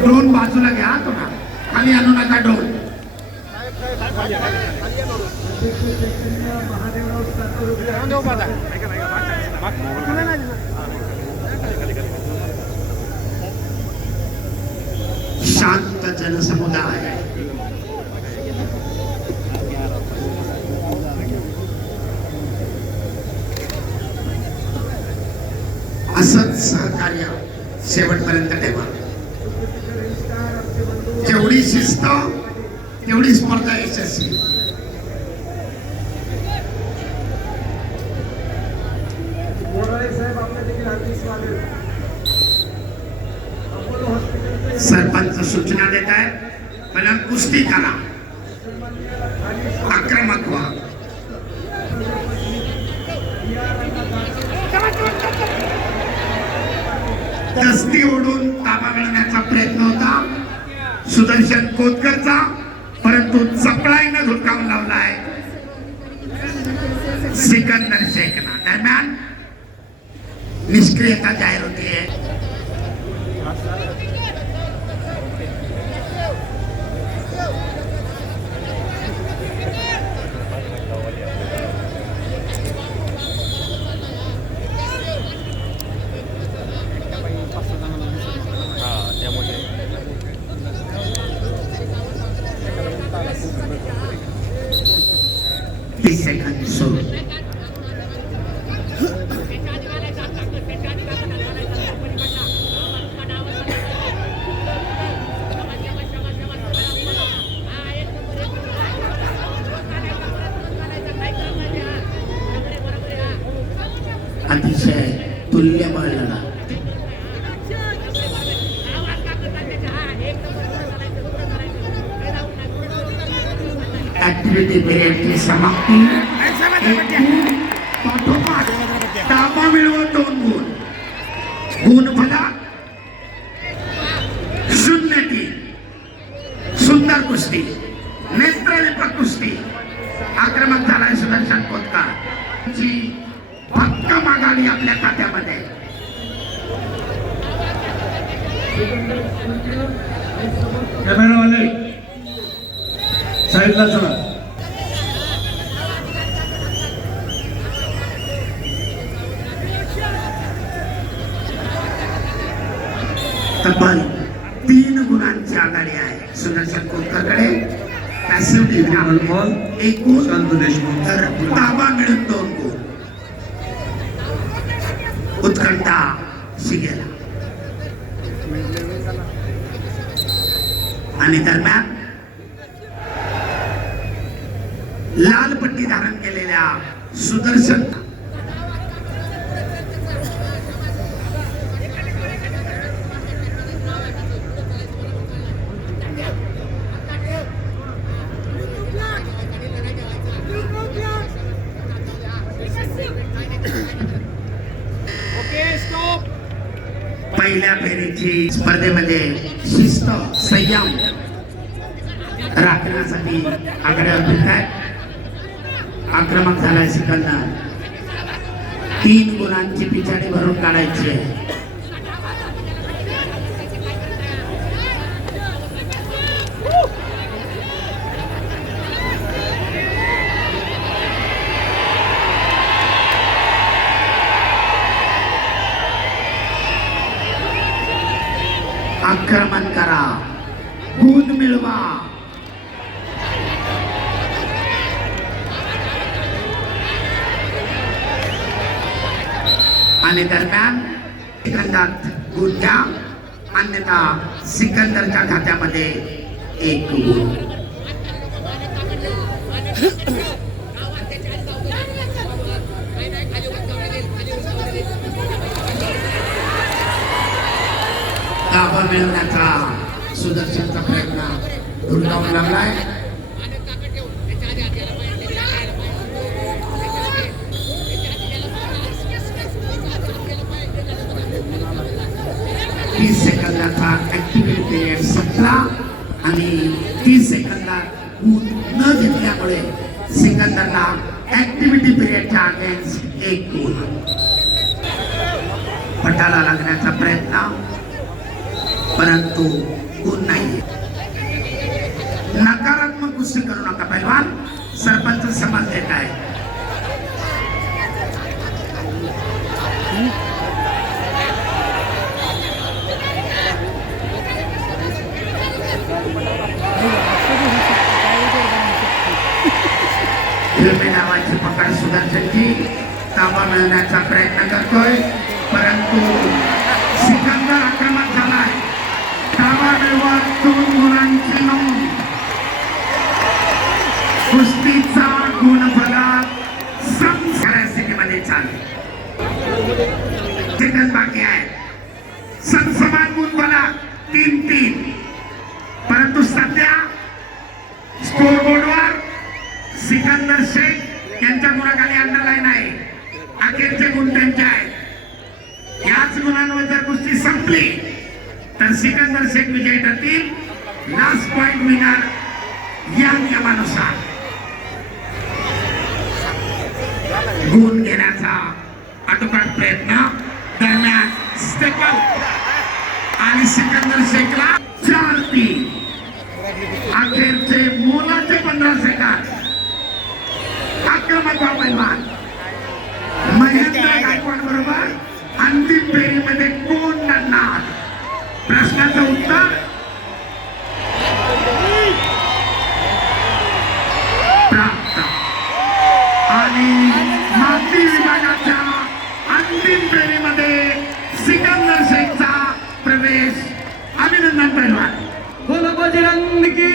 Drone बाजूला घ्या थोडा, खाली आणू नका ड्रोन. शांत जनसमुदाय असंच सहकार्य शेवटपर्यंत ठेवा. जेवढी शिस्त तेवढी स्पर्धा यशस्वी. सरपंच सूचना देत आहेत, मला कुस्ती करा, आक्रमक व्हा. दस्ती ओढून ताबा मिळवण्याचा प्रयत्न होता सुदर्शन कोतकरचा, परंतु चपळाईनं धुडकावून लावलाय सिकंदर शेखना. दरम्यान निष्क्रियता जाहीर होतीये. सेकंड सुरू. अतिशय तुल्यबळ लढा. ऍक्टिव्हिटी पिरियडची समाप्ती. पाठोपाठ ताबा मिळवत 2 गुण. गुणफलक 0-3. सुंदर कुस्ती, नेत्रदीपक कुस्ती. आक्रमक झालाय सुदर्शन कोतकर. पक्का माघारी आपल्या खात्यामध्ये. कॅमेरावाले साईडला चला. तब्बल 3 गुणांची आघाडी आहे सुदर्शन कोतकरकडे. पॅसिव्ह बॉल 1 गुण, शांत देशमुख तर ताबा मिळून 2 गुण. उत्कंठा शिगेला. आणि दरम्यान लाल पट्टी धारण केलेल्या सुदर्शन पहिल्या फेरीची स्पर्धेमध्ये शिस्त संयम राखण्यासाठी आघाड्यावर फिरत आहे. आक्रमक झालाय सिकंदर. 3 गुणांची पिछाडी भरून काढायची आहे. आक्रमण करा, गुण मिळवा. आणि दरम्यान सेकंदात गुण घ्या, अन्यथा सिकंदरच्या खात्यामध्ये 1 गुण. ताबा मिळवण्याचा सुदर्शनचा प्रयत्न धुडकावून लागलाय. सेकंदाचा ऍक्टिव्हिटी पिरियड संपला आणि 30 सेकंदात गुण न घेतल्यामुळे सिकंदरला ऍक्टिव्हिटी पिरियडच्या अगेन्स्ट 1 गुण. पटाला लागण्याचा प्रयत्न, परंतु गुण नाही. नकारात्मक कुस्ती करू नका पैलवान. सरपंच समज देत आहे. नावाची पकड सुदर्शनची ताबा मिळवण्याचा प्रयत्न करतोय, परंतु सिकंदर आक्रमक झालाय. ताबा मिळवत 2 गुणांची नोंद. कुस्तीचा गुणफलक परिस्थितीमध्ये चालू. सेकंद बाकी आहे. समान गुणफलक 3-3, परंतु सध्या स्कोरबोर्डवर सिकंदर शेख यांच्या गुणाखाली अंडरलाईन आहे. अखेरचे गुण त्यांचे आहेत. याच गुणांवर जर कुस्ती संपली तर सिकंदर शेख विजयी ठरतील. लास्ट पॉइंट विनर या नियमानुसार. गुण घेण्याचा आटोकाट प्रयत्न दरम्यान स्टेपल आणि सिकंदर शेखला 4-3. अखेरचे मोलाचे 15 सेकंद. आक्रमक पैलवान महेंद्र गायकवाड बरोबर अंतिम फेरीमध्ये कोण लढणार? प्रश्नाचं उत्तर प्राप्त. आणि माती विभागाच्या अंतिम फेरीमध्ये सिकंदर शेखचा प्रवेश. अभिनंदन पैलवान. बोलो बजरंग की